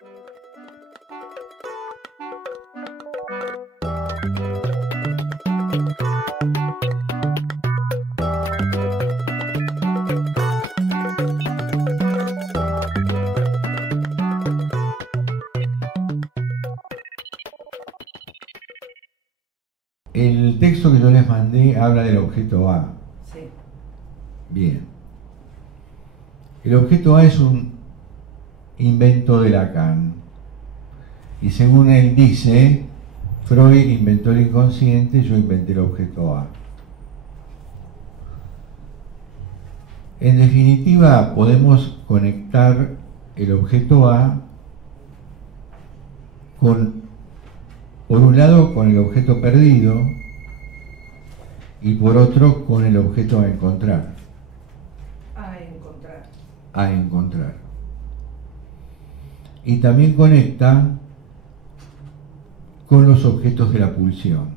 El texto que yo les mandé habla del objeto A. Sí. Bien. El objeto A es un invento de Lacan. Y según él dice, Freud inventó el inconsciente, yo inventé el objeto A. En definitiva, podemos conectar el objeto A con, por un lado, con el objeto perdido y por otro, con el objeto a encontrar. A encontrar. Y también conecta con los objetos de la pulsión.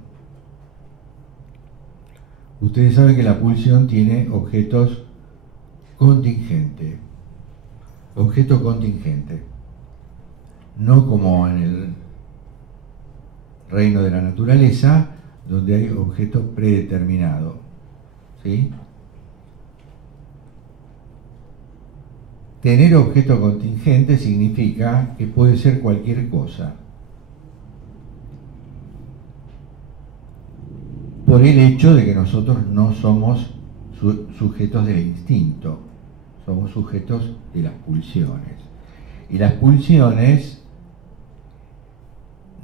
Ustedes saben que la pulsión tiene objetos contingentes. Objeto contingente. No como en el reino de la naturaleza, donde hay objeto predeterminado. ¿Sí? Tener objeto contingente significa que puede ser cualquier cosa. Por el hecho de que nosotros no somos sujetos del instinto, somos sujetos de las pulsiones. Y las pulsiones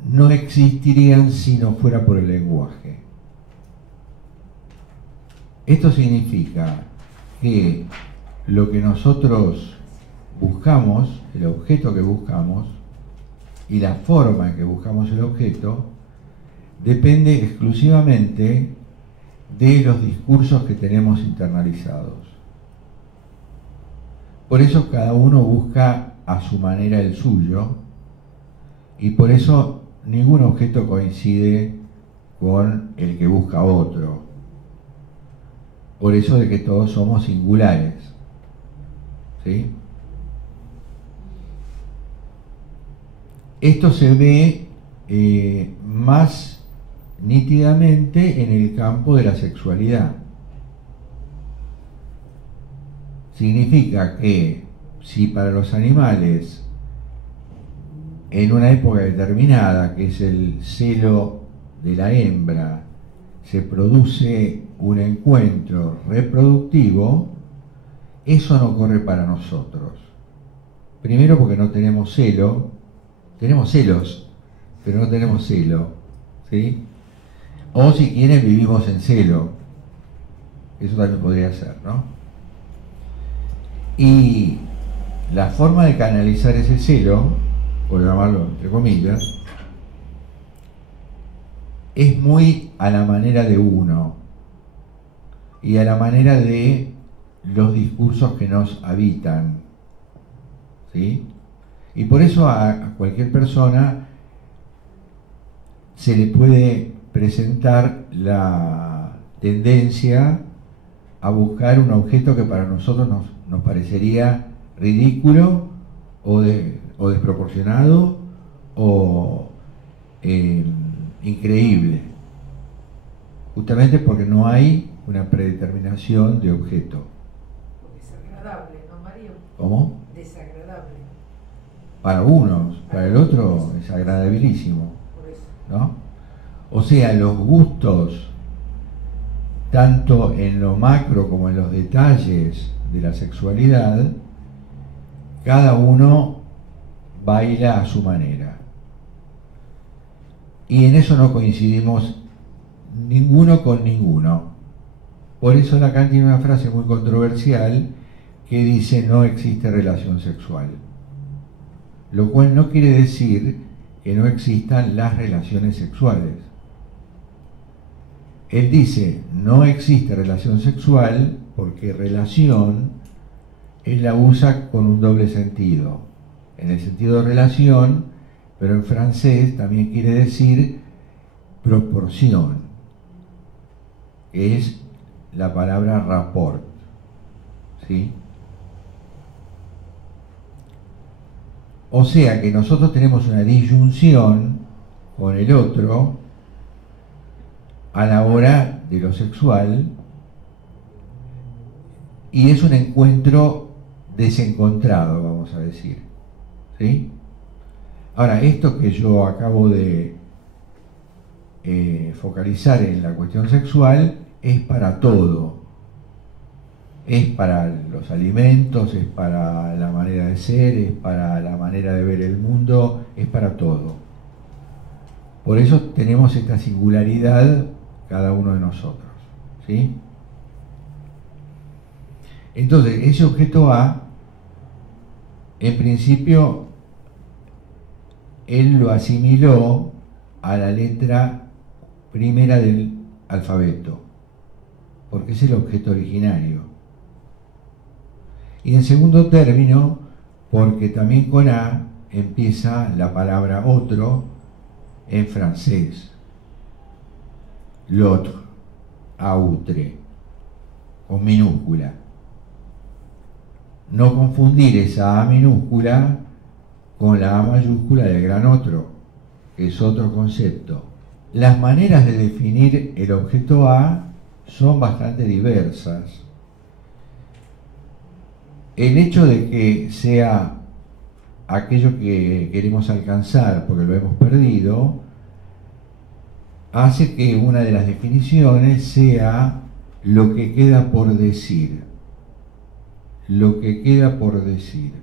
no existirían si no fuera por el lenguaje. Esto significa que lo que nosotros buscamos, el objeto que buscamos, y la forma en que buscamos el objeto, depende exclusivamente de los discursos que tenemos internalizados. Por eso cada uno busca a su manera el suyo, y por eso ningún objeto coincide con el que busca otro. Por eso de que todos somos singulares. ¿Sí? Esto se ve más nítidamente en el campo de la sexualidad. Significa que si para los animales, en una época determinada, que es el celo de la hembra, se produce un encuentro reproductivo, eso no ocurre para nosotros. Primero porque no tenemos celo, tenemos celos, pero no tenemos celo, ¿sí? O si quieren vivimos en celo, eso también podría ser, ¿no? Y la forma de canalizar ese celo, por llamarlo entre comillas, es muy a la manera de uno y a la manera de los discursos que nos habitan, ¿sí? Y por eso a cualquier persona se le puede presentar la tendencia a buscar un objeto que para nosotros nos parecería ridículo o desproporcionado o increíble, justamente porque no hay una predeterminación de objeto. Desagradable, ¿no, Mario? ¿Cómo? Desagradable. Para unos, para el otro es agradabilísimo, ¿no? O sea, los gustos, tanto en lo macro como en los detalles de la sexualidad, cada uno baila a su manera. Y en eso no coincidimos ninguno con ninguno. Por eso Lacan tiene una frase muy controversial que dice: no existe relación sexual. Lo cual no quiere decir que no existan las relaciones sexuales. Él dice: no existe relación sexual porque relación él la usa con un doble sentido. En el sentido de relación, pero en francés también quiere decir proporción, que es la palabra rapport, ¿sí? O sea que nosotros tenemos una disyunción con el otro a la hora de lo sexual, y es un encuentro desencontrado, vamos a decir, ¿sí? Ahora, esto que yo acabo de focalizar en la cuestión sexual es para todo. Es para los alimentos, es para la manera de ser, es para la manera de ver el mundo, es para todo. Por eso tenemos esta singularidad cada uno de nosotros, ¿sí? Entonces, ese objeto A, en principio, él lo asimiló a la letra primera del alfabeto, porque es el objeto originario. Y en segundo término, porque también con A empieza la palabra otro en francés. L'autre, autre, con minúscula. No confundir esa A minúscula con la A mayúscula del gran otro, que es otro concepto. Las maneras de definir el objeto A son bastante diversas. El hecho de que sea aquello que queremos alcanzar porque lo hemos perdido, hace que una de las definiciones sea lo que queda por decir. Lo que queda por decir.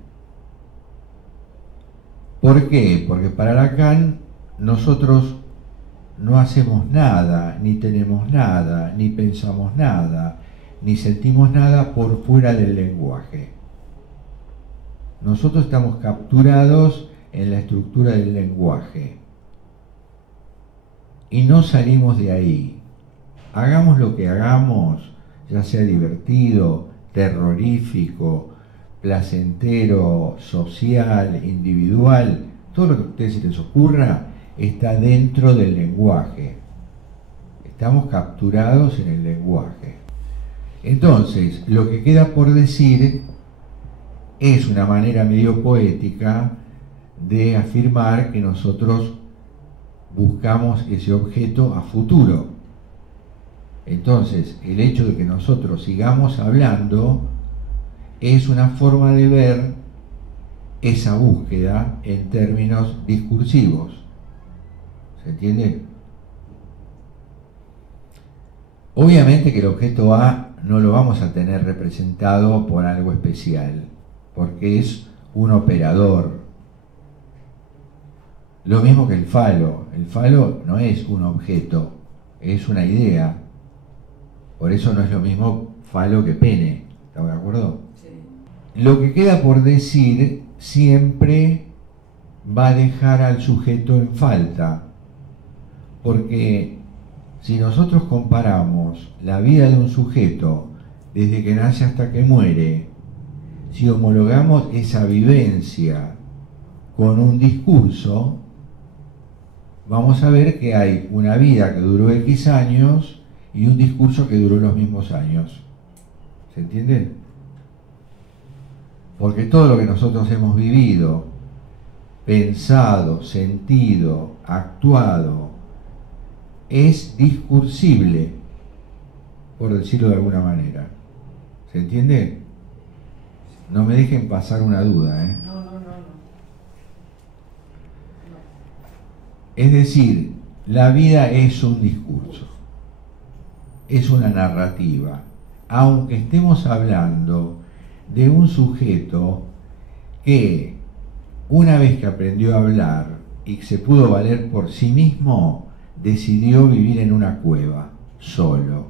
¿Por qué? Porque para Lacan nosotros no hacemos nada, ni tenemos nada, ni pensamos nada, ni sentimos nada por fuera del lenguaje. Nosotros estamos capturados en la estructura del lenguaje y no salimos de ahí. Hagamos lo que hagamos, ya sea divertido, terrorífico, placentero, social, individual, todo lo que a ustedes se les ocurra está dentro del lenguaje. Estamos capturados en el lenguaje. Entonces, lo que queda por decir es una manera medio poética de afirmar que nosotros buscamos ese objeto a futuro. Entonces, el hecho de que nosotros sigamos hablando es una forma de ver esa búsqueda en términos discursivos. ¿Se entiende? Obviamente que el objeto A no lo vamos a tener representado por algo especial, porque es un operador. Lo mismo que el falo. El falo no es un objeto, es una idea. Por eso no es lo mismo falo que pene. ¿Estamos de acuerdo? Sí. Lo que queda por decir siempre va a dejar al sujeto en falta. Porque si nosotros comparamos la vida de un sujeto desde que nace hasta que muere, si homologamos esa vivencia con un discurso, vamos a ver que hay una vida que duró X años y un discurso que duró los mismos años. ¿Se entiende? Porque todo lo que nosotros hemos vivido, pensado, sentido, actuado, es discursible, por decirlo de alguna manera. ¿Se entiende? No me dejen pasar una duda, ¿eh? No. Es decir, la vida es un discurso, es una narrativa. Aunque estemos hablando de un sujeto que una vez que aprendió a hablar y se pudo valer por sí mismo, decidió vivir en una cueva, solo,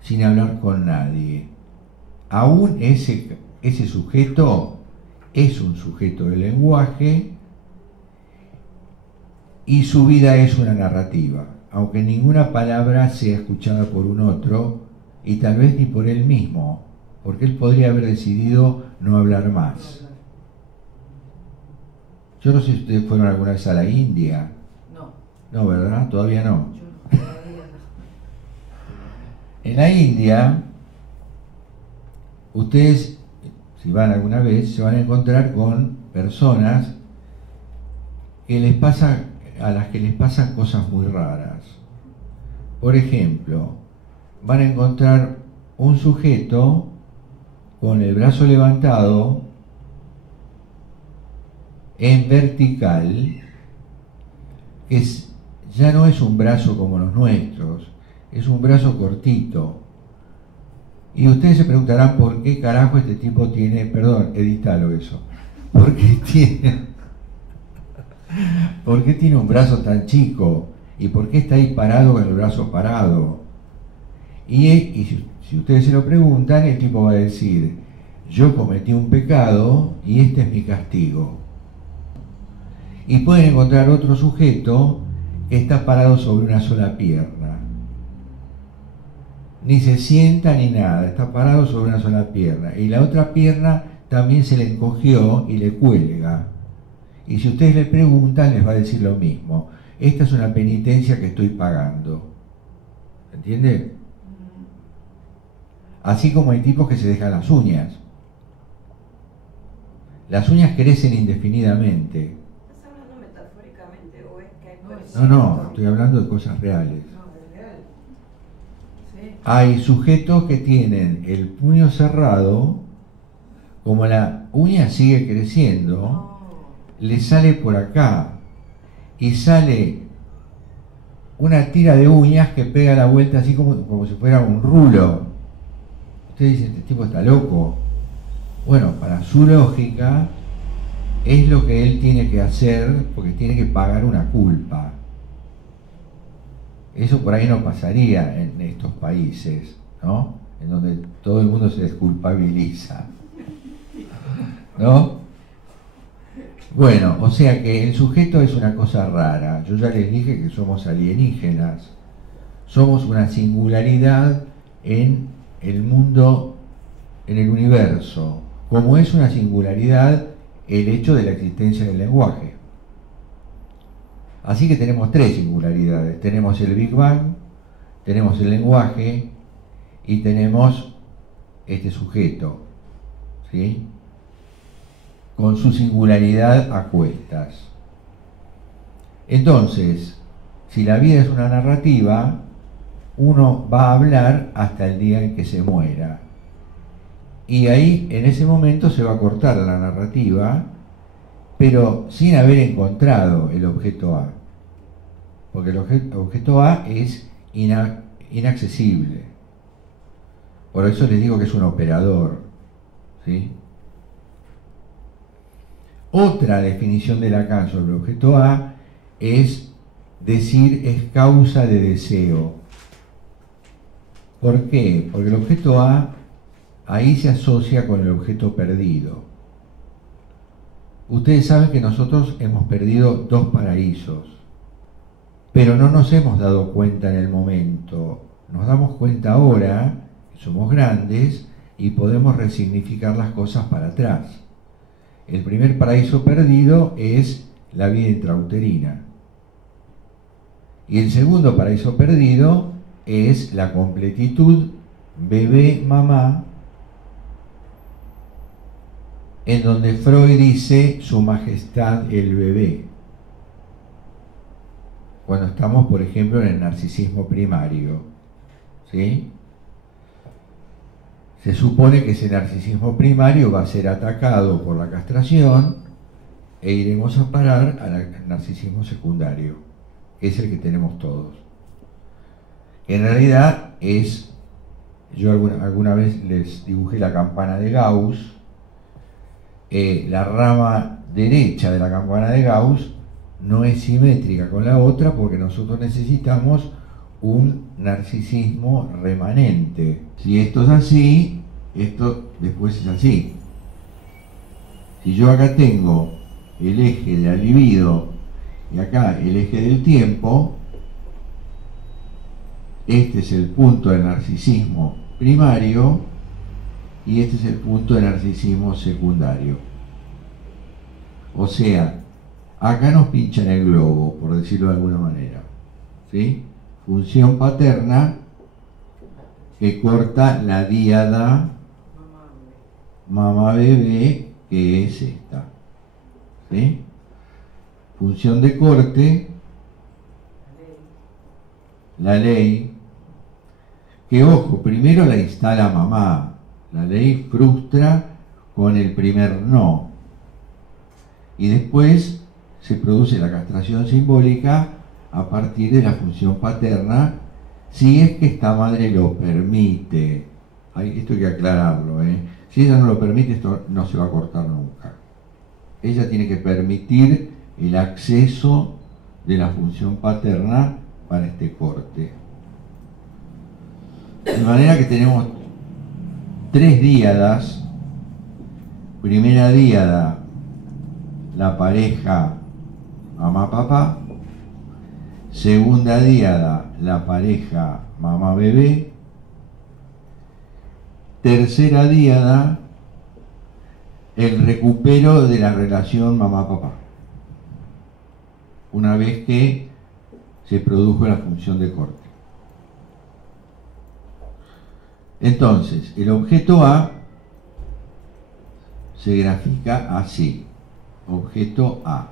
sin hablar con nadie. Aún ese sujeto es un sujeto del lenguaje y su vida es una narrativa, aunque ninguna palabra sea escuchada por un otro y tal vez ni por él mismo, porque él podría haber decidido no hablar más. Yo no sé si ustedes fueron alguna vez a la India. No, ¿verdad? Todavía no. En la India, ustedes si van alguna vez, se van a encontrar con personas a las que les pasan cosas muy raras. Por ejemplo, van a encontrar un sujeto con el brazo levantado en vertical, que ya no es un brazo como los nuestros, es un brazo cortito. Y ustedes se preguntarán por qué carajo este tipo tiene, perdón, edítalo eso, ¿por qué tiene un brazo tan chico? ¿Y por qué está ahí parado con el brazo parado? Y si ustedes se lo preguntan, el tipo va a decir, yo cometí un pecado y este es mi castigo. Y pueden encontrar otro sujeto que está parado sobre una sola pierna. Ni se sienta ni nada, está parado sobre una sola pierna. Y la otra pierna también se le encogió y le cuelga. Y si ustedes le preguntan, les va a decir lo mismo. Esta es una penitencia que estoy pagando. ¿Entiende? Así como hay tipos que se dejan las uñas. Las uñas crecen indefinidamente. ¿Estás hablando metafóricamente o es que hay personas? No, estoy hablando de cosas reales. No, es real. Sí. Hay sujetos que tienen el puño cerrado, como la uña sigue creciendo, No. le sale por acá y sale una tira de uñas que pega la vuelta así como si fuera un rulo. Ustedes dicen, este tipo está loco. Bueno, para su lógica es lo que él tiene que hacer porque tiene que pagar una culpa. Eso por ahí no pasaría en estos países, ¿no? En donde todo el mundo se desculpabiliza, ¿no? Bueno, o sea que el sujeto es una cosa rara. Yo ya les dije que somos alienígenas. Somos una singularidad en el mundo, en el universo, como es una singularidad el hecho de la existencia del lenguaje. Así que tenemos tres singularidades. Tenemos el Big Bang, tenemos el lenguaje y tenemos este sujeto, ¿sí? Con su singularidad a cuestas. Entonces, si la vida es una narrativa, uno va a hablar hasta el día en que se muera. Y ahí, en ese momento, se va a cortar la narrativa, pero sin haber encontrado el objeto A. Porque el objeto A es inaccesible. Por eso les digo que es un operador, ¿sí? Otra definición de Lacan sobre el objeto A es decir es causa de deseo. ¿Por qué? Porque el objeto A ahí se asocia con el objeto perdido. Ustedes saben que nosotros hemos perdido dos paraísos, pero no nos hemos dado cuenta en el momento. Nos damos cuenta ahora que somos grandes y podemos resignificar las cosas para atrás. El primer paraíso perdido es la vida intrauterina. Y el segundo paraíso perdido es la completitud bebé-mamá, en donde Freud dice su majestad el bebé. Cuando estamos, por ejemplo, en el narcisismo primario, ¿sí? Se supone que ese narcisismo primario va a ser atacado por la castración e iremos a parar al narcisismo secundario, que es el que tenemos todos. En realidad yo alguna vez les dibujé la campana de Gauss. La rama derecha de la campana de Gauss no es simétrica con la otra porque nosotros necesitamos un narcisismo remanente. Si esto es así, esto después es así. Si yo acá tengo el eje de la libido y acá el eje del tiempo, este es el punto del narcisismo primario y este es el punto del narcisismo secundario. O sea, acá nos pinchan el globo, por decirlo de alguna manera, ¿sí? Función paterna que corta la díada mamá bebé, que es esta. ¿Sí? Función de corte, la ley, que ojo, primero la instala mamá. La ley frustra con el primer no. Y después se produce la castración simbólica a partir de la función paterna, si es que esta madre lo permite. Esto hay que aclararlo, ¿eh? Si ella no lo permite, esto no se va a cortar nunca. Ella tiene que permitir el acceso de la función paterna para este corte. De manera que tenemos 3 díadas. Primera díada, la pareja mamá-papá. Segunda díada, la pareja mamá-bebé. Tercera díada, el recupero de la relación mamá-papá, una vez que se produjo la función de corte. Entonces, el objeto A se grafica así: objeto A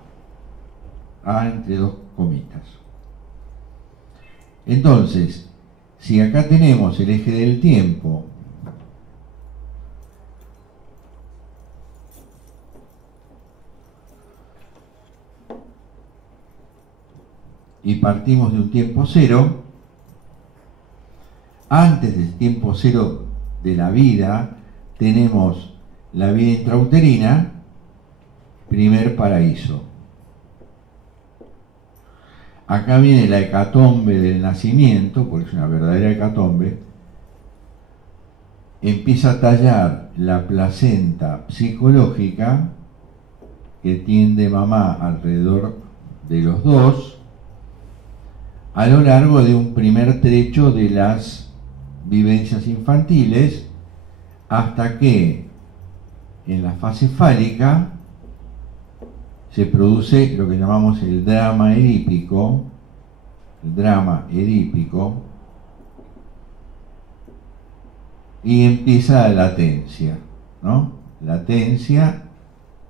entre 2 comitas. Entonces, si acá tenemos el eje del tiempo, y partimos de un tiempo cero, antes del tiempo cero de la vida tenemos la vida intrauterina, primer paraíso. Acá viene la hecatombe del nacimiento, porque es una verdadera hecatombe. Empieza a tallar la placenta psicológica que tiende mamá alrededor de los 2 a lo largo de un primer trecho de las vivencias infantiles, hasta que en la fase fálica se produce lo que llamamos el drama edípico, y empieza la latencia, ¿no? Latencia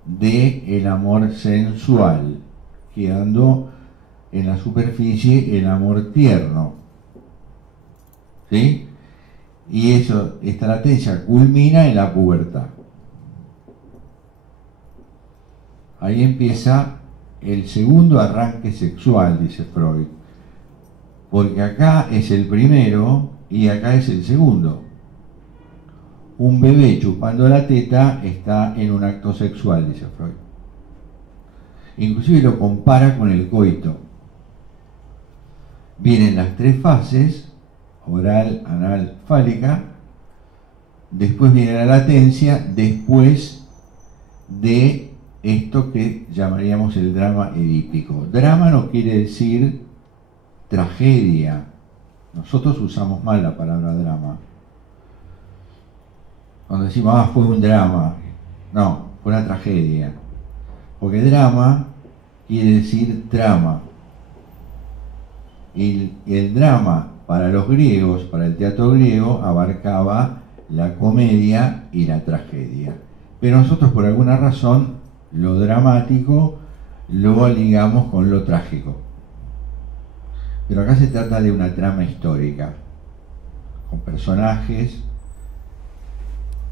del amor sensual, quedando en la superficie el amor tierno, ¿sí? Y esta latencia culmina en la pubertad. Ahí empieza el segundo arranque sexual, dice Freud, porque acá es el primero y acá es el segundo. Un bebé chupando la teta está en un acto sexual, dice Freud. Inclusive lo compara con el coito. Vienen las 3 fases: oral, anal, fálica. Después viene la latencia, después de esto que llamaríamos el drama edípico. Drama no quiere decir tragedia. Nosotros usamos mal la palabra drama. Cuando decimos, fue un drama, no, fue una tragedia. Porque drama quiere decir trama. Y el drama para los griegos, para el teatro griego, abarcaba la comedia y la tragedia. Pero nosotros, por alguna razón, lo dramático lo ligamos con lo trágico. Pero acá se trata de una trama histórica, con personajes,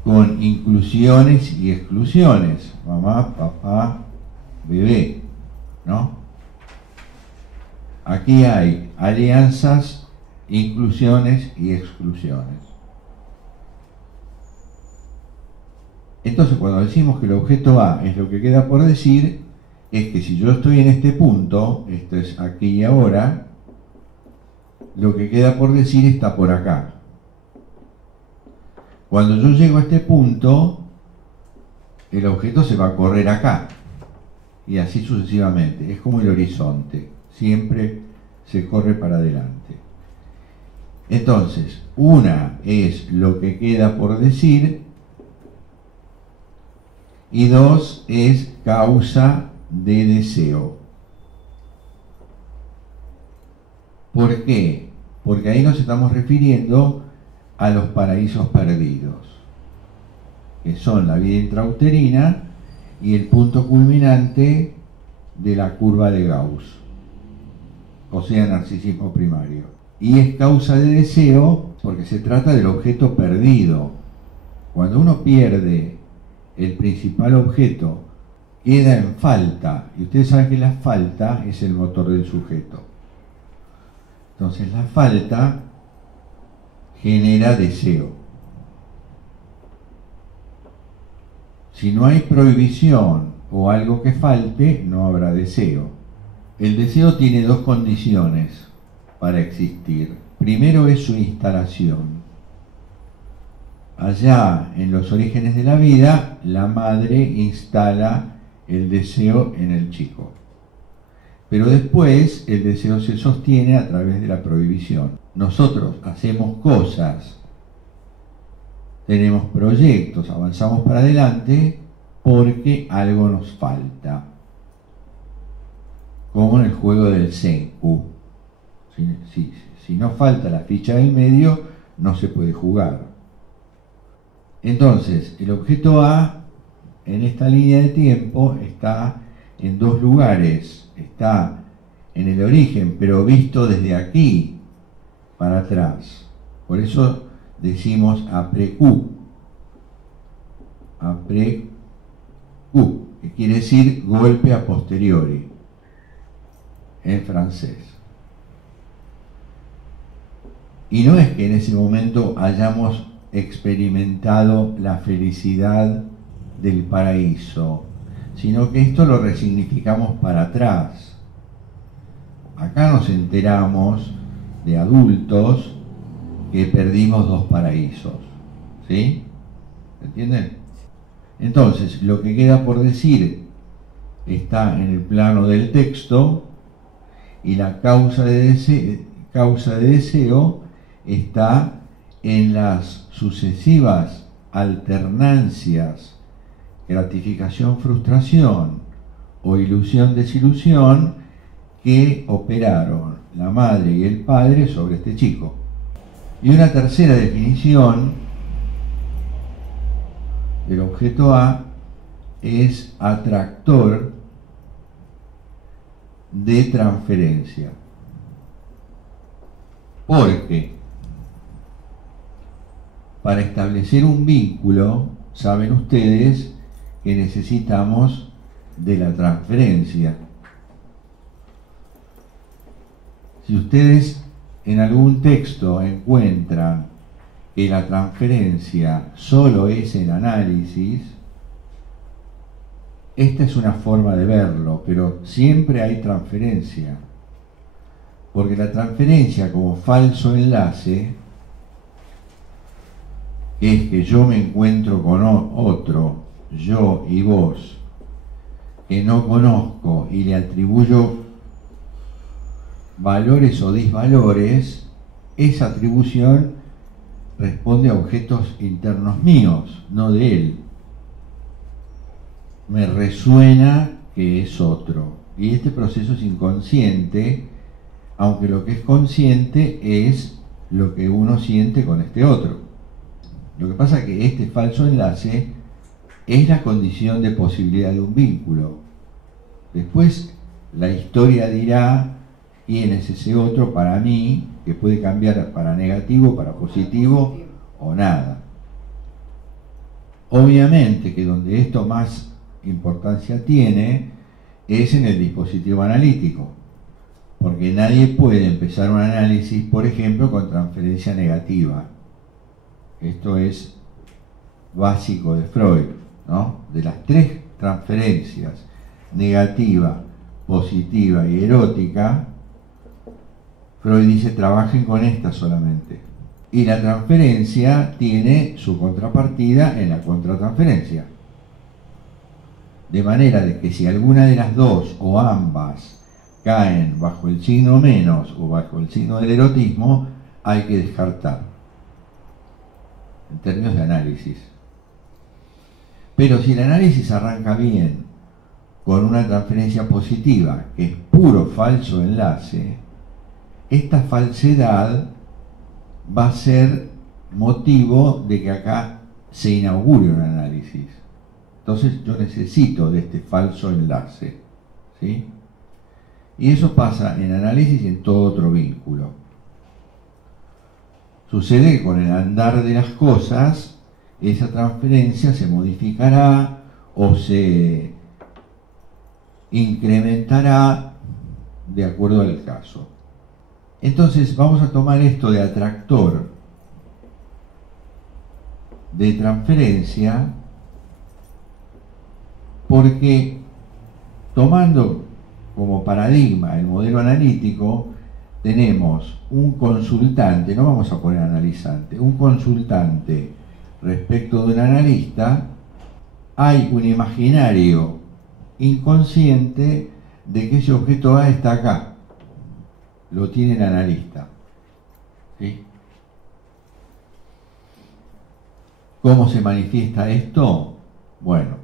con inclusiones y exclusiones, mamá, papá, bebé, ¿no? Aquí hay alianzas, inclusiones y exclusiones. Entonces, cuando decimos que el objeto A es lo que queda por decir, es que si yo estoy en este punto, esto es aquí y ahora, lo que queda por decir está por acá. Cuando yo llego a este punto, el objeto se va a correr acá, y así sucesivamente. Es como el horizonte, siempre se corre para adelante. Entonces, una es lo que queda por decir, y 2 es causa de deseo. ¿Por qué? Porque ahí nos estamos refiriendo a los paraísos perdidos. que son la vida intrauterina y el punto culminante de la curva de Gauss, o sea, narcisismo primario. Y es causa de deseo porque se trata del objeto perdido. Cuando uno pierde el principal objeto, queda en falta, y ustedes saben que la falta es el motor del sujeto. Entonces la falta genera deseo. Si no hay prohibición o algo que falte, no habrá deseo. El deseo tiene dos condiciones para existir. Primero es su instalación. Allá en los orígenes de la vida, la madre instala el deseo en el chico. Pero después el deseo se sostiene a través de la prohibición. Nosotros hacemos cosas, tenemos proyectos, avanzamos para adelante porque algo nos falta. Como en el juego del Senku. Si no falta la ficha del medio, no se puede jugar. Entonces, el objeto A en esta línea de tiempo está en dos lugares. Está en el origen, pero visto desde aquí para atrás. Por eso decimos après-coup. Après-coup, que quiere decir golpe a posteriori en francés. Y no es que en ese momento hayamos experimentado la felicidad del paraíso, sino que esto lo resignificamos para atrás. Acá nos enteramos de adultos que perdimos dos paraísos, ¿sí? ¿Entienden? Entonces, lo que queda por decir está en el plano del texto y la causa de deseo está en las sucesivas alternancias gratificación-frustración o ilusión-desilusión que operaron la madre y el padre sobre este chico. Y una tercera definición del objeto A es atractor de transferencia. Porque para establecer un vínculo, saben ustedes que necesitamos de la transferencia. Si ustedes en algún texto encuentran que la transferencia solo es el análisis, esta es una forma de verlo, pero siempre hay transferencia. Porque la transferencia como falso enlace es que yo me encuentro con otro, yo y vos, que no conozco y le atribuyo valores o disvalores, esa atribución responde a objetos internos míos, no de él. Me resuena que es otro. Y este proceso es inconsciente, aunque lo que es consciente es lo que uno siente con este otro. Lo que pasa es que este falso enlace es la condición de posibilidad de un vínculo. Después la historia dirá quién es ese otro para mí, que puede cambiar para negativo, para positivo o nada. Obviamente que donde esto más importancia tiene es en el dispositivo analítico, porque nadie puede empezar un análisis, por ejemplo, con transferencia negativa. Esto es básico de Freud, ¿no? De las tres transferencias, negativa, positiva y erótica, Freud dice trabajen con esta solamente. Y la transferencia tiene su contrapartida en la contratransferencia. De manera de que si alguna de las dos o ambas caen bajo el signo menos o bajo el signo del erotismo, hay que descartar, en términos de análisis. Pero si el análisis arranca bien, con una transferencia positiva, que es puro falso enlace, esta falsedad va a ser motivo de que acá se inaugure un análisis. Entonces yo necesito de este falso enlace, ¿sí? Y eso pasa en análisis y en todo otro vínculo. Sucede que con el andar de las cosas, esa transferencia se modificará o se incrementará de acuerdo al caso. Entonces vamos a tomar esto de atractor de transferencia, porque tomando como paradigma el modelo analítico, tenemos un consultante, no vamos a poner analizante, un consultante respecto de un analista. Hay un imaginario inconsciente de que ese objeto A está acá, lo tiene el analista, ¿sí? ¿Cómo se manifiesta esto? Bueno,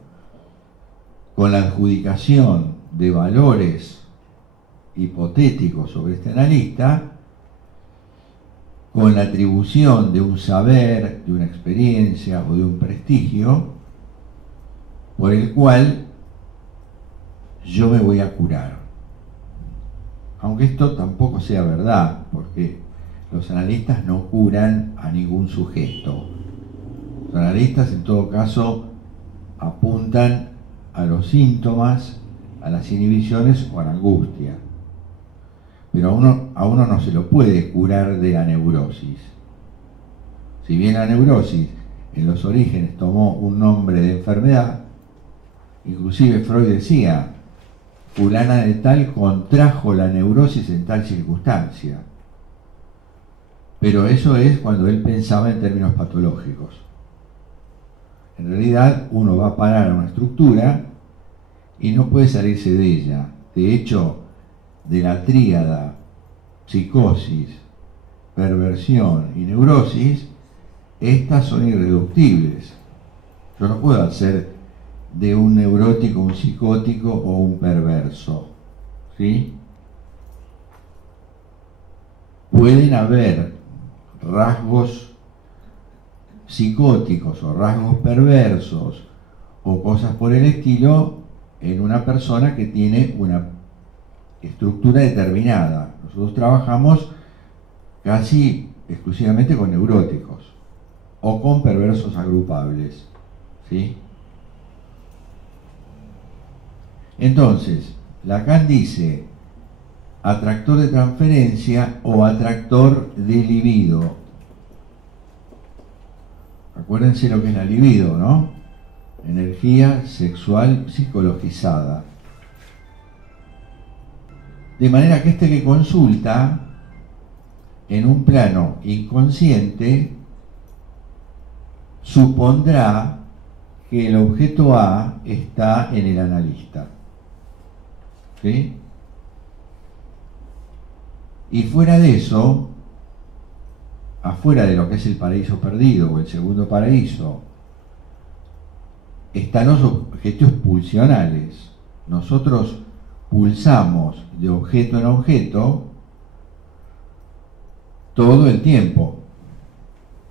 con la adjudicación de valores hipotéticos sobre este analista, con la atribución de un saber, de una experiencia o de un prestigio, por el cual yo me voy a curar. Aunque esto tampoco sea verdad, porque los analistas no curan a ningún sujeto. Los analistas en todo caso apuntan a los síntomas, a las inhibiciones o a la angustia. Pero a uno no se lo puede curar de la neurosis. Si bien la neurosis en los orígenes tomó un nombre de enfermedad, inclusive Freud decía, fulana de tal contrajo la neurosis en tal circunstancia. Pero eso es cuando él pensaba en términos patológicos. En realidad uno va a parar a una estructura y no puede salirse de ella. De hecho, de la tríada psicosis, perversión y neurosis, estas son irreductibles. Yo no puedo hacer de un neurótico un psicótico o un perverso, ¿sí? Pueden haber rasgos psicóticos o rasgos perversos o cosas por el estilo en una persona que tiene una estructura determinada. Nosotros trabajamos casi exclusivamente con neuróticos o con perversos agrupables, ¿sí? Entonces, Lacan dice atractor de transferencia o atractor de libido. Acuérdense lo que es la libido, ¿no? Energía sexual psicologizada. De manera que este que consulta, en un plano inconsciente, supondrá que el objeto A está en el analista, ¿sí? Y fuera de eso, afuera de lo que es el paraíso perdido o el segundo paraíso, están los objetos pulsionales. Nosotros pulsamos de objeto en objeto todo el tiempo,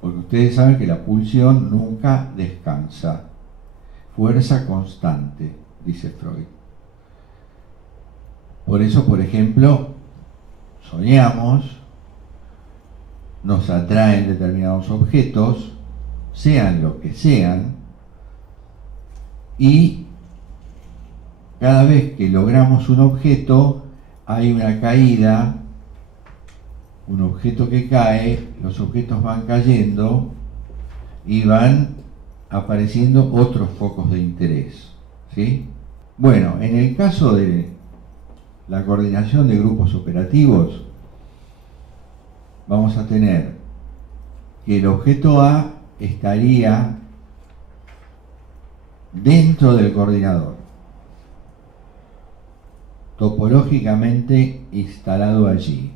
porque ustedes saben que la pulsión nunca descansa. Fuerza constante, dice Freud. Por eso, por ejemplo, soñamos, nos atraen determinados objetos, sean lo que sean, y cada vez que logramos un objeto, hay una caída, un objeto que cae, los objetos van cayendo y van apareciendo otros focos de interés, ¿sí? Bueno, en el caso de la coordinación de grupos operativos, vamos a tener que el objeto A estaría dentro del coordinador, topológicamente instalado allí,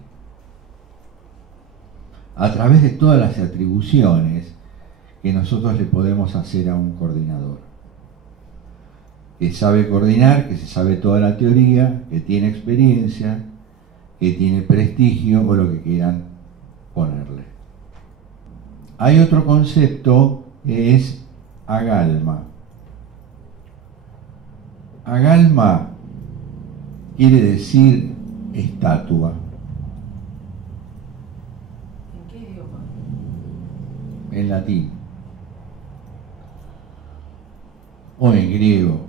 a través de todas las atribuciones que nosotros le podemos hacer a un coordinador, que sabe coordinar, que se sabe toda la teoría, que tiene experiencia, que tiene prestigio o lo que quieran ponerle. Hay otro concepto que es agalma. Agalma quiere decir estatua. ¿En qué idioma? En latín. O en griego,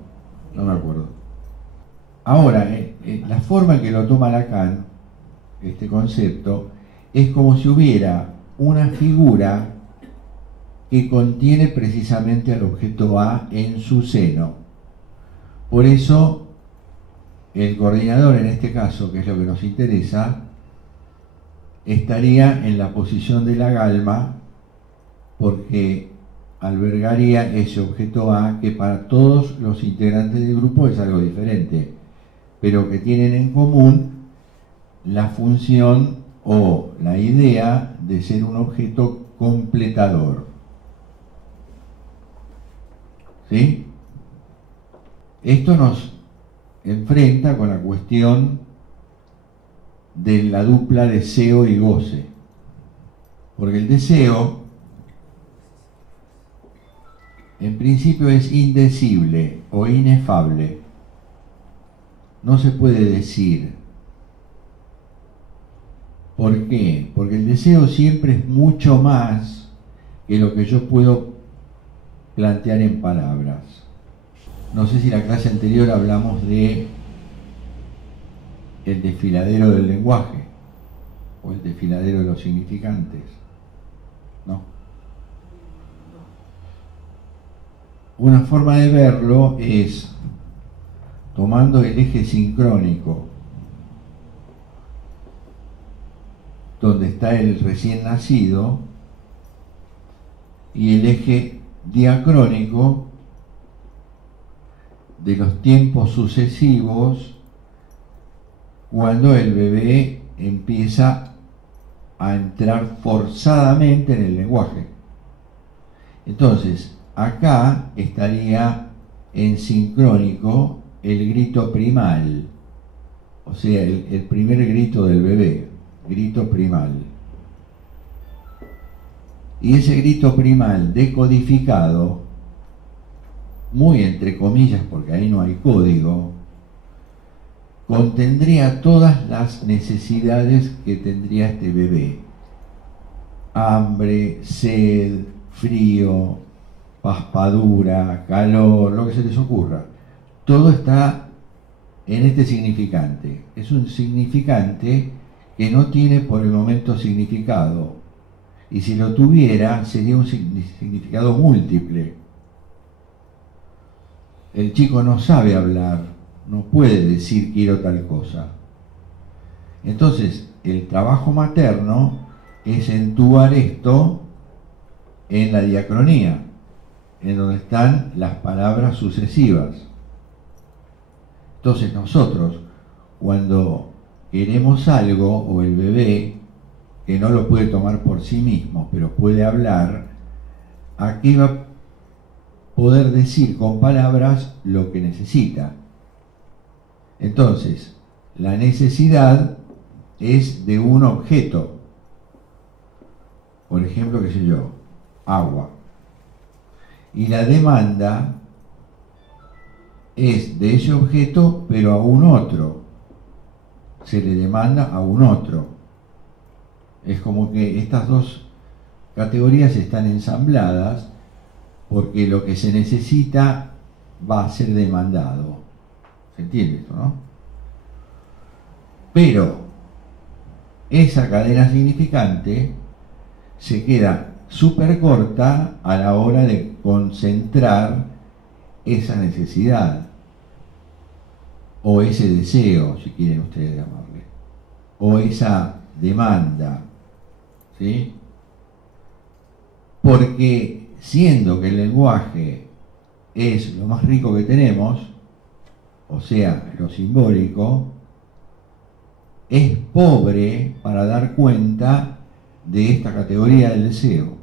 no me acuerdo. Ahora, la forma en que lo toma Lacan, este concepto, es como si hubiera una figura que contiene precisamente al objeto A en su seno. Por eso, el coordinador, en este caso, que es lo que nos interesa, estaría en la posición de la agalma, porque albergaría ese objeto A que para todos los integrantes del grupo es algo diferente, pero que tienen en común la función o la idea de ser un objeto completador. ¿Sí? Esto nos enfrenta con la cuestión de la dupla deseo y goce, porque el deseo en principio es indecible o inefable, no se puede decir. ¿Por qué? Porque el deseo siempre es mucho más que lo que yo puedo plantear en palabras. No sé si en la clase anterior hablamos de el desfiladero del lenguaje o el desfiladero de los significantes, ¿no? Una forma de verlo es tomando el eje sincrónico, donde está el recién nacido, y el eje diacrónico de los tiempos sucesivos, cuando el bebé empieza a entrar forzadamente en el lenguaje. Entonces, acá estaría en sincrónico el grito primal, o sea, el primer grito del bebé, grito primal. Y ese grito primal decodificado, muy entre comillas porque ahí no hay código, contendría todas las necesidades que tendría este bebé: hambre, sed, frío, paspadura, calor, lo que se les ocurra. Todo está en este significante. Es un significante que no tiene por el momento significado, y si lo tuviera sería un significado múltiple. El chico no sabe hablar, no puede decir quiero tal cosa. Entonces, el trabajo materno es entubar esto en la diacronía, en donde están las palabras sucesivas. Entonces nosotros, cuando queremos algo, o el bebé, que no lo puede tomar por sí mismo, pero puede hablar, aquí va a poder decir con palabras lo que necesita. Entonces, la necesidad es de un objeto. Por ejemplo, qué sé yo, agua. Y la demanda es de ese objeto, pero a un otro. Se le demanda a un otro. Es como que estas dos categorías están ensambladas, porque lo que se necesita va a ser demandado. ¿Se entiende esto, no? Pero esa cadena significante se queda súper corta a la hora de concentrar esa necesidad, o ese deseo, si quieren ustedes llamarle, o esa demanda, ¿sí? Porque siendo que el lenguaje es lo más rico que tenemos, o sea, lo simbólico, es pobre para dar cuenta de esta categoría del deseo,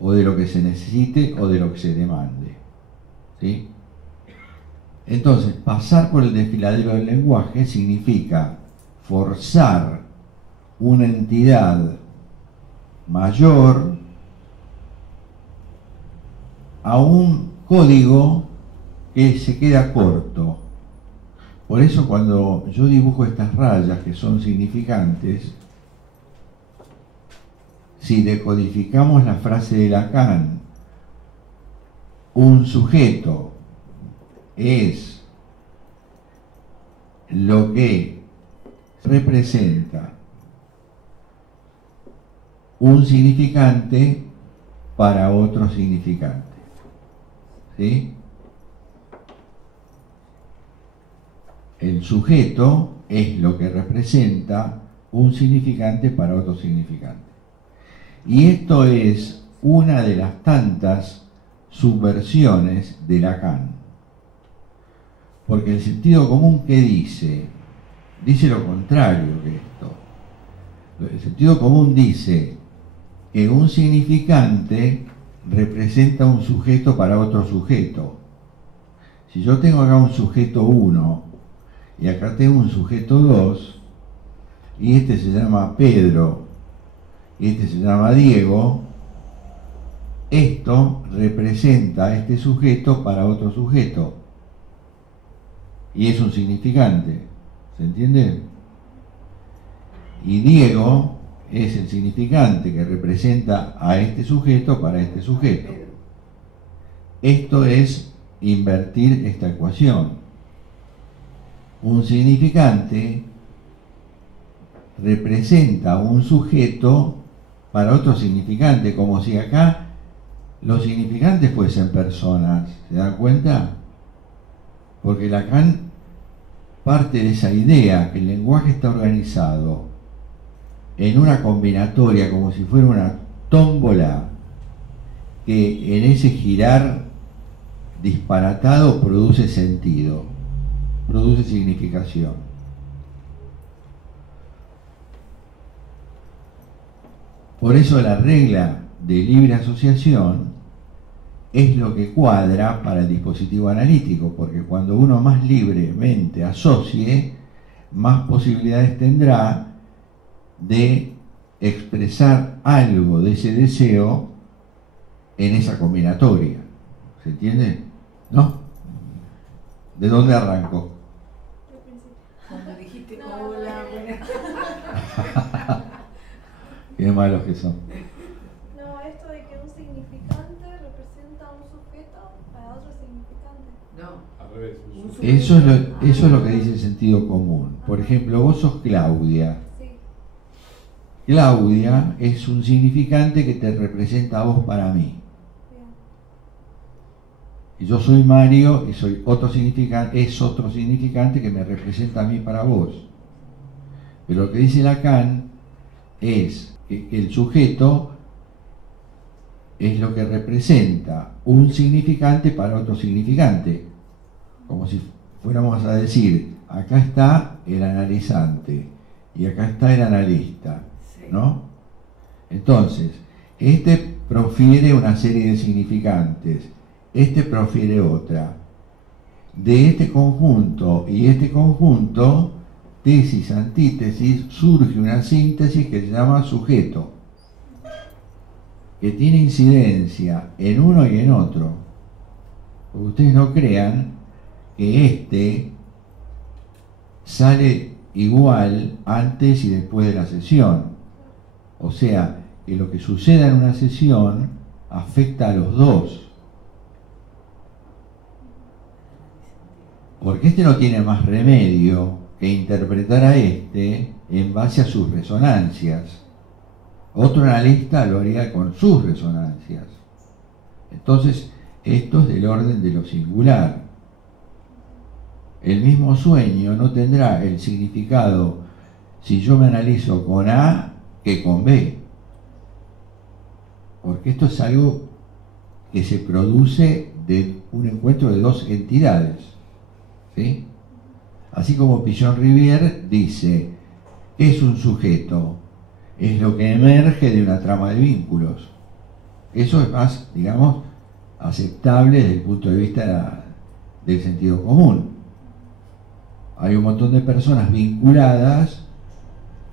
o de lo que se necesite o de lo que se demande, ¿sí? Entonces, pasar por el desfiladero del lenguaje significa forzar una entidad mayor a un código que se queda corto. Por eso cuando yo dibujo estas rayas que son significantes, si decodificamos la frase de Lacan, un sujeto es lo que representa un significante para otro significante. ¿Sí? El sujeto es lo que representa un significante para otro significante. Y esto es una de las tantas subversiones de Lacan. Porque el sentido común, ¿qué dice? Dice lo contrario que esto. El sentido común dice que un significante representa un sujeto para otro sujeto. Si yo tengo acá un sujeto 1 y acá tengo un sujeto 2, y este se llama Pedro y este se llama Diego, esto representa a este sujeto para otro sujeto y es un significante, ¿se entiende? Y Diego es el significante que representa a este sujeto para este sujeto. Esto es invertir esta ecuación. Un significante representa un sujeto para otro significante, como si acá los significantes fuesen personas. ¿Se dan cuenta? Porque Lacan parte de esa idea que el lenguaje está organizado en una combinatoria como si fuera una tómbola que en ese girar disparatado produce sentido, produce significación. Por eso la regla de libre asociación es lo que cuadra para el dispositivo analítico, porque cuando uno más libremente asocie, más posibilidades tendrá de expresar algo de ese deseo en esa combinatoria. ¿Se entiende? ¿No? ¿De dónde arranco? Cuando dijiste hola, buenas. Qué malos que son. No, esto de que un significante representa a un sujeto para otro significante. No. Al revés. Eso es lo que dice el sentido común. Por ejemplo, vos sos Claudia. Sí. Claudia es un significante que te representa a vos para mí. Bien. Y yo soy Mario y soy otro significante, es otro significante que me representa a mí para vos. Pero lo que dice Lacan es que el sujeto es lo que representa un significante para otro significante. Como si fuéramos a decir, acá está el analizante y acá está el analista, ¿no? Entonces, este profiere una serie de significantes, este profiere otra. De este conjunto y este conjunto, tesis, antítesis, surge una síntesis que se llama sujeto, que tiene incidencia en uno y en otro. Porque ustedes no crean que este sale igual antes y después de la sesión. O sea, que lo que suceda en una sesión afecta a los dos. Porque este no tiene más remedio que interpretar a este en base a sus resonancias. Otro analista lo haría con sus resonancias. Entonces, esto es del orden de lo singular. El mismo sueño no tendrá el significado si yo me analizo con A que con B. Porque esto es algo que se produce de un encuentro de dos entidades. ¿Sí? Así como Pichon-Rivière dice, es un sujeto, es lo que emerge de una trama de vínculos. Eso es más, digamos, aceptable desde el punto de vista del sentido común. Hay un montón de personas vinculadas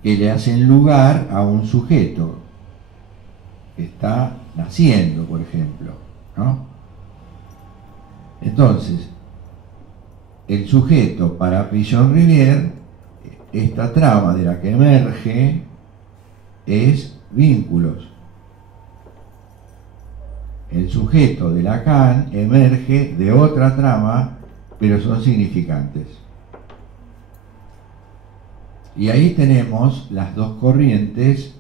que le hacen lugar a un sujeto que está naciendo, por ejemplo, ¿no? Entonces, el sujeto para Pigeon-Rivière, esta trama de la que emerge es vínculos. El sujeto de Lacan emerge de otra trama, pero son significantes. Y ahí tenemos las dos corrientes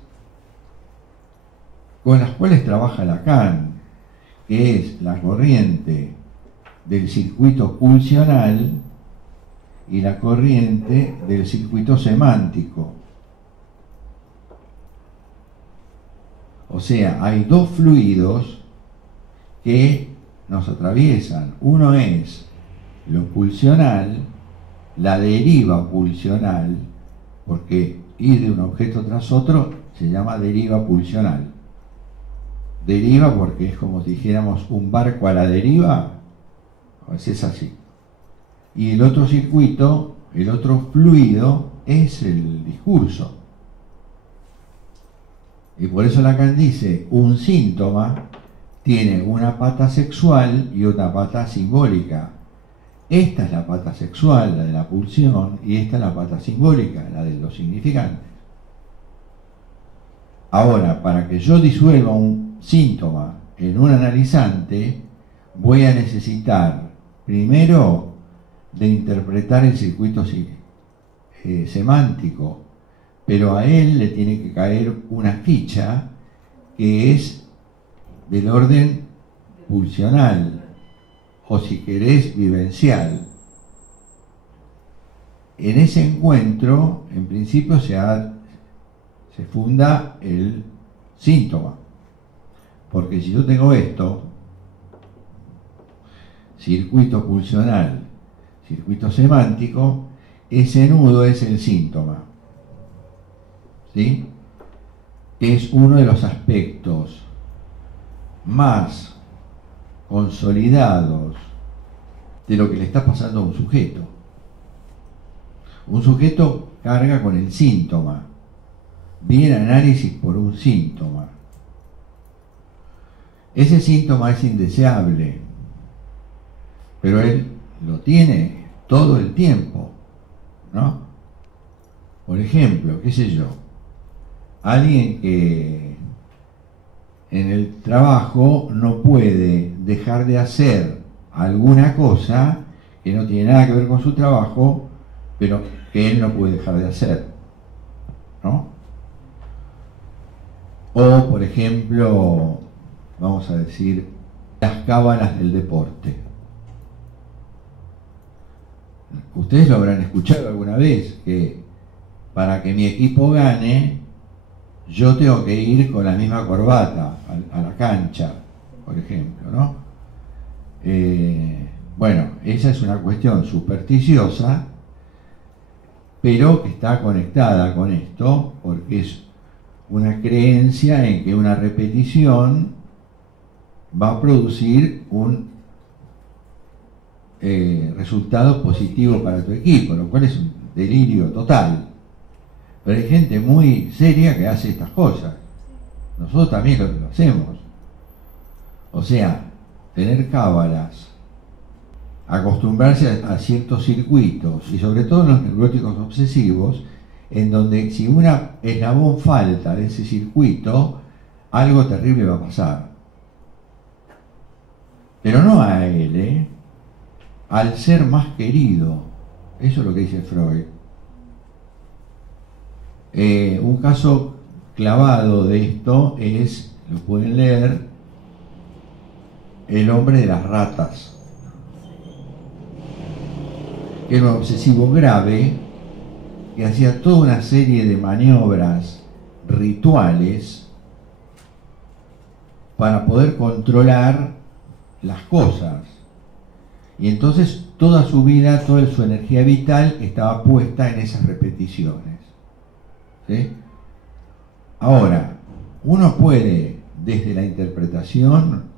con las cuales trabaja Lacan, que es la corriente del circuito pulsional y la corriente del circuito semántico. O sea, hay dos fluidos que nos atraviesan. Uno es lo pulsional, la deriva pulsional, porque ir de un objeto tras otro se llama deriva pulsional. Deriva porque es como si dijéramos un barco a la deriva, pues es así. Y el otro circuito, el otro fluido, es el discurso. Y por eso Lacan dice, un síntoma tiene una pata sexual y una pata simbólica. Esta es la pata sexual, la de la pulsión, y esta es la pata simbólica, la de los significantes. Ahora, para que yo disuelva un síntoma en un analizante, voy a necesitar primero de interpretar el circuito semántico, pero a él le tiene que caer una ficha que es del orden pulsional, o si querés, vivencial. En ese encuentro, en principio, se funda el síntoma. Porque si yo tengo esto, circuito pulsional, circuito semántico, ese nudo es el síntoma. ¿Sí? Es uno de los aspectos más consolidados de lo que le está pasando a un sujeto. Un sujeto carga con el síntoma, viene análisis por un síntoma. Ese síntoma es indeseable, pero él lo tiene todo el tiempo, ¿no? Por ejemplo, qué sé yo, alguien que en el trabajo no puede dejar de hacer alguna cosa que no tiene nada que ver con su trabajo, pero que él no puede dejar de hacer, ¿no? O, por ejemplo, vamos a decir, las cábalas del deporte. Ustedes lo habrán escuchado alguna vez, que para que mi equipo gane, yo tengo que ir con la misma corbata a la cancha, por ejemplo, ¿no? Bueno, esa es una cuestión supersticiosa, pero que está conectada con esto, porque es una creencia en que una repetición va a producir un resultado positivo para tu equipo, lo cual es un delirio total. Pero hay gente muy seria que hace estas cosas. Nosotros también lo hacemos. O sea, tener cábalas, acostumbrarse a ciertos circuitos, y sobre todo en los neuróticos obsesivos, en donde si una eslabón falta de ese circuito, algo terrible va a pasar. Pero no a él, al ser más querido. Eso es lo que dice Freud. Un caso clavado de esto es, lo pueden leer, El hombre de las ratas, que era un obsesivo grave que hacía toda una serie de maniobras rituales para poder controlar las cosas, y entonces toda su vida, toda su energía vital estaba puesta en esas repeticiones. ¿Sí? Ahora, uno puede desde la interpretación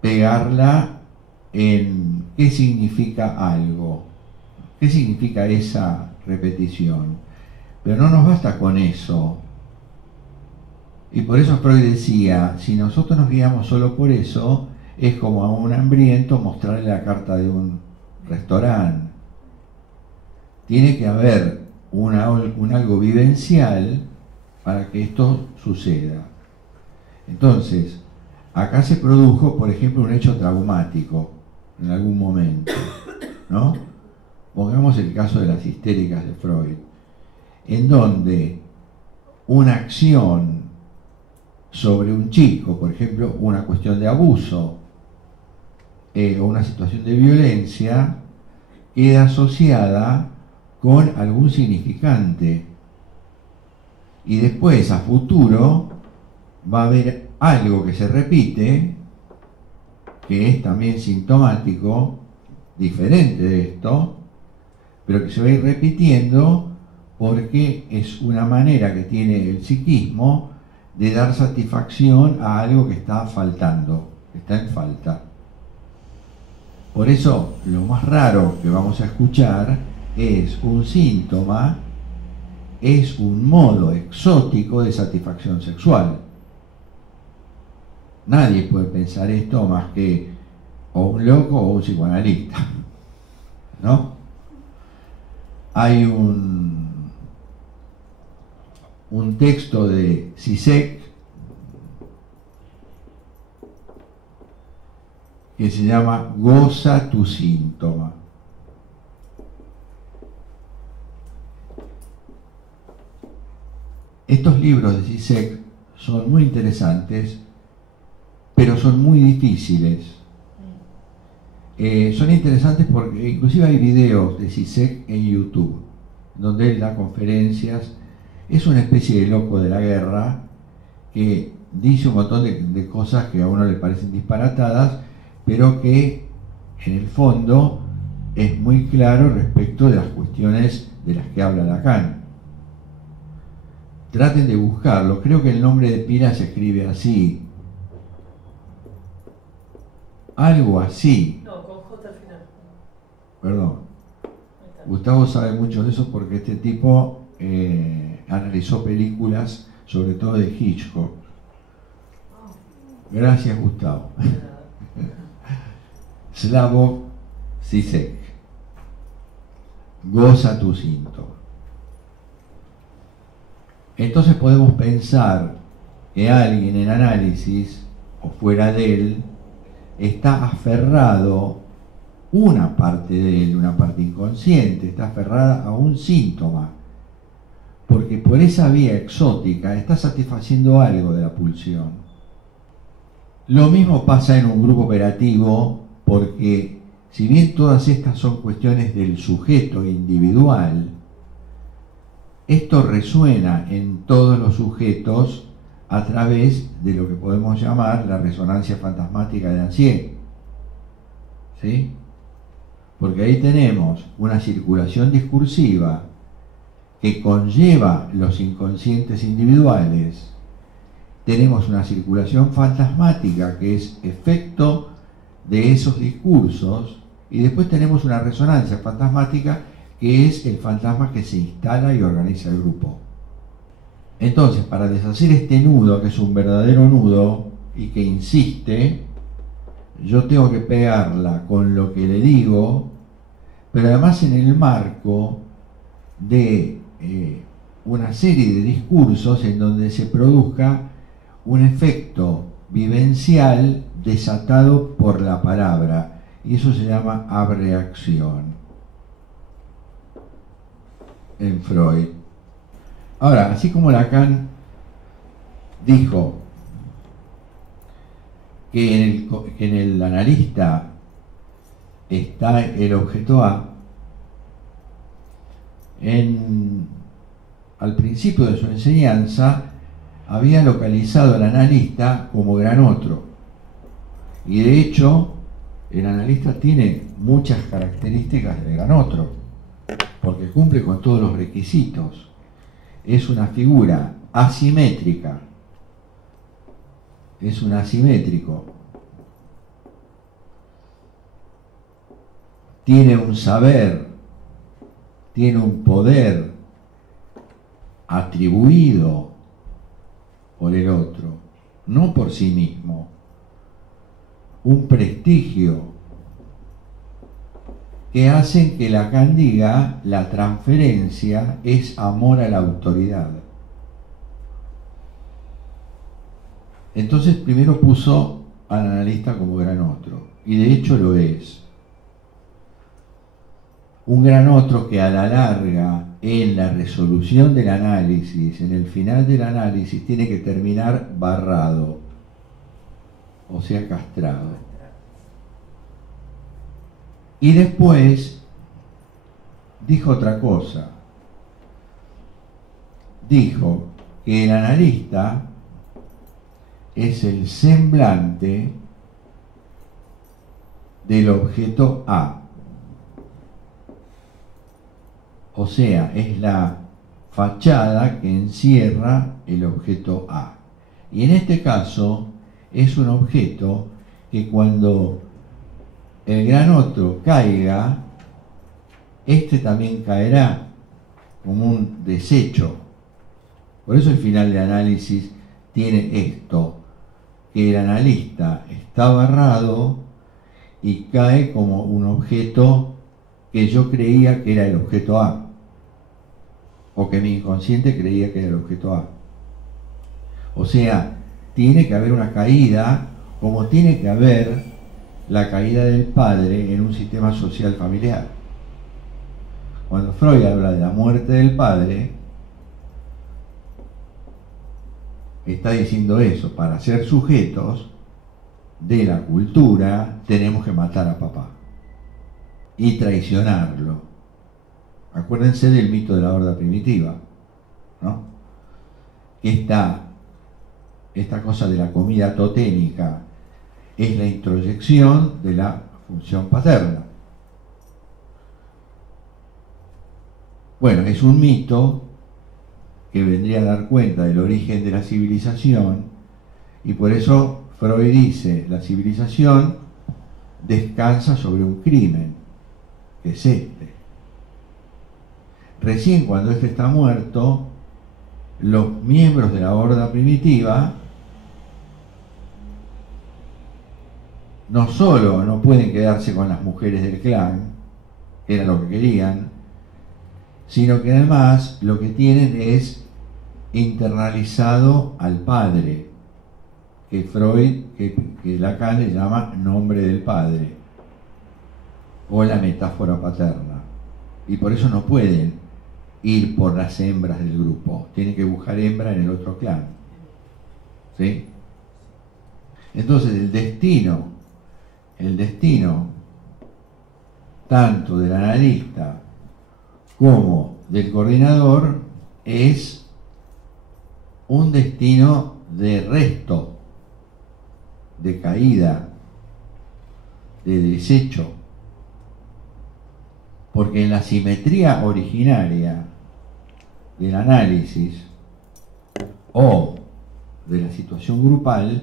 pegarla en qué significa algo, qué significa esa repetición, pero no nos basta con eso. Y por eso Freud decía, si nosotros nos guiamos solo por eso, Es como a un hambriento mostrarle la carta de un restaurante. Tiene que haber un algo vivencial para que esto suceda. Entonces, acá se produjo, por ejemplo, un hecho traumático en algún momento, ¿no? Pongamos el caso de las histéricas de Freud, en donde una acción sobre un chico, por ejemplo, una cuestión de abuso o una situación de violencia, queda asociada con algún significante. Y después, a futuro, va a haber algo que se repite, que es también sintomático, diferente de esto, pero que se va a ir repitiendo porque es una manera que tiene el psiquismo de dar satisfacción a algo que está faltando, que está en falta. Por eso, lo más raro que vamos a escuchar es un síntoma, es un modo exótico de satisfacción sexual. Nadie puede pensar esto más que o un loco o un psicoanalista, ¿no? Hay un texto de Zizek que se llama Goza tu síntoma. Estos libros de Zizek son muy interesantes, pero son muy difíciles. Son interesantes porque inclusive hay videos de Zizek en YouTube, donde él da conferencias. Es una especie de loco de la guerra que dice un montón de cosas que a uno le parecen disparatadas, pero que en el fondo es muy claro respecto de las cuestiones de las que habla Lacan. Traten de buscarlo. Creo que el nombre de pila se escribe así. Algo así. No, con J al final. Perdón. Ahí está. Gustavo sabe mucho de eso porque este tipo analizó películas, sobre todo de Hitchcock. Gracias, Gustavo. Slavoj Zizek. Goza tu síntoma. Entonces podemos pensar que alguien en análisis o fuera de él está aferrado, una parte de él, una parte inconsciente, está aferrada a un síntoma, porque por esa vía exótica está satisfaciendo algo de la pulsión. Lo mismo pasa en un grupo operativo, porque si bien todas estas son cuestiones del sujeto individual, esto resuena en todos los sujetos a través de lo que podemos llamar la resonancia fantasmática de Ancier. ¿Sí? Porque ahí tenemos una circulación discursiva que conlleva los inconscientes individuales. Tenemos una circulación fantasmática que es efecto de esos discursos, y después tenemos una resonancia fantasmática que es el fantasma que se instala y organiza el grupo. Entonces, para deshacer este nudo, que es un verdadero nudo y que insiste, yo tengo que pegarla con lo que le digo, pero además en el marco de una serie de discursos en donde se produzca un efecto vivencial desatado por la palabra, y eso se llama abreacción en Freud. Ahora, así como Lacan dijo que en el analista está el objeto A, al principio de su enseñanza había localizado al analista como gran otro, y de hecho el analista tiene muchas características de gran otro, porque cumple con todos los requisitos. Es una figura asimétrica, es un asimétrico, tiene un saber, tiene un poder atribuido por el otro, no por sí mismo. un prestigio, que hacen que Lacan diga la transferencia es amor a la autoridad. Entonces primero puso al analista como gran otro, y de hecho lo es. Un gran otro que a la larga, en la resolución del análisis, en el final del análisis, tiene que terminar barrado, o sea, castrado. Y después dijo otra cosa. Dijo que el analista es el semblante del objeto A. O sea, es la fachada que encierra el objeto A. Y en este caso es un objeto que cuando el gran otro caiga, este también caerá como un desecho. Por eso el final de análisis tiene esto, que el analista está barrado y cae como un objeto que yo creía que era el objeto A, o que mi inconsciente creía que era el objeto A. O sea, tiene que haber una caída, como tiene que haber la caída del padre en un sistema social familiar. Cuando Freud habla de la muerte del padre, está diciendo eso: para ser sujetos de la cultura tenemos que matar a papá y traicionarlo. Acuérdense del mito de la horda primitiva, ¿no? Que esta cosa de la comida totémica es la introyección de la función paterna. Bueno, es un mito que vendría a dar cuenta del origen de la civilización, y por eso Freud dice: la civilización descansa sobre un crimen, que es este. Recién cuando este está muerto, los miembros de la horda primitiva no solo no pueden quedarse con las mujeres del clan, que era lo que querían, sino que además lo que tienen es internalizado al padre, que Freud, que Lacan le llama nombre del padre, o la metáfora paterna. Y por eso no pueden ir por las hembras del grupo, tienen que buscar hembra en el otro clan. ¿Sí? Entonces el destino tanto del analista como del coordinador es un destino de resto, de caída, de desecho, porque en la simetría originaria del análisis o de la situación grupal,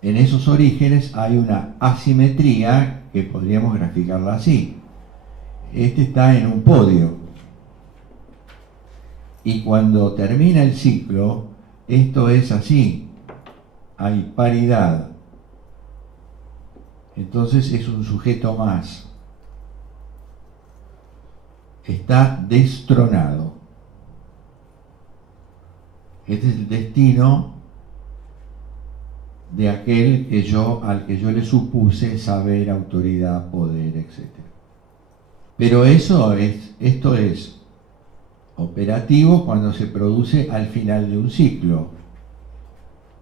en esos orígenes hay una asimetría que podríamos graficarla así. Este está en un podio, y cuando termina el ciclo, esto es así, hay paridad. Entonces es un sujeto más, está destronado. Este es el destino de aquel al que yo le supuse saber, autoridad, poder, etc. Pero esto es operativo cuando se produce al final de un ciclo,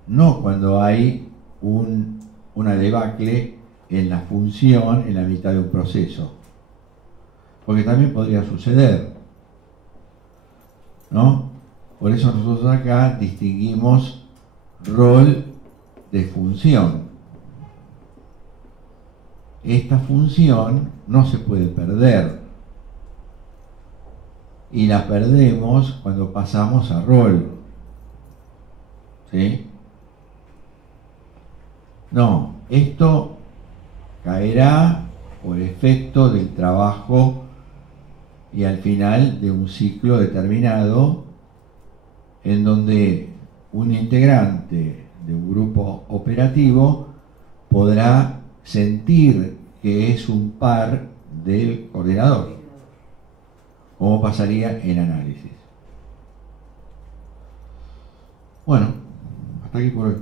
no cuando hay una debacle en la función en la mitad de un proceso, porque también podría suceder, ¿no? Por eso nosotros acá distinguimos rol de función. Esta función no se puede perder, y la perdemos cuando pasamos a rol. ¿Sí? No, esto caerá por efecto del trabajo y al final de un ciclo determinado, en donde un integrante de un grupo operativo podrá sentir que es un par del ordenador, como pasaría en análisis. Bueno, hasta aquí por hoy.